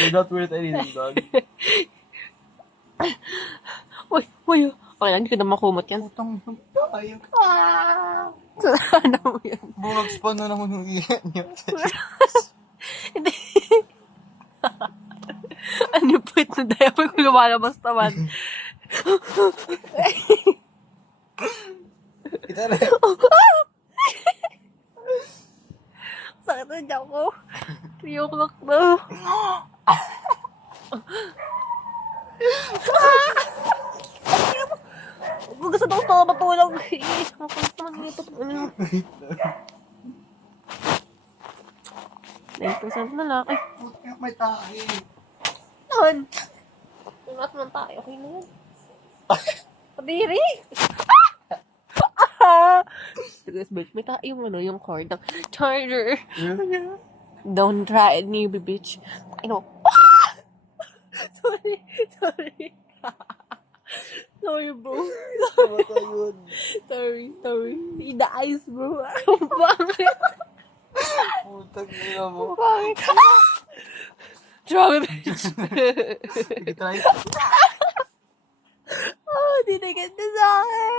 You're not worth anything, dog. Uy. Okay lang, hindi ka na makumot yan. Putang tayo ka. Ano mo yan? Bumags pa na naman yung iyan niya. Hindi. Ano po ito? Diaper ko lumalabas naman. Kita na. Sakit na dyan ko. 3 o'clock na. Gusto daw ko matulog. Ang kulit naman nito. 9% na lang. Ay, Puta, may tahi. naman. Tunas naman tayo. Okay na yan. Padiri. Sige, bitch. May tayo yung yung cord ng charger. Don't try it, newbie, bitch. I know. Sorry. Sorry, bro. Mata yun. Sorry. In the eyes, bro. Bakit? Putang ina mo. Bakit? Drama, bitch. Sige, try. Oh, dinaganda sa akin.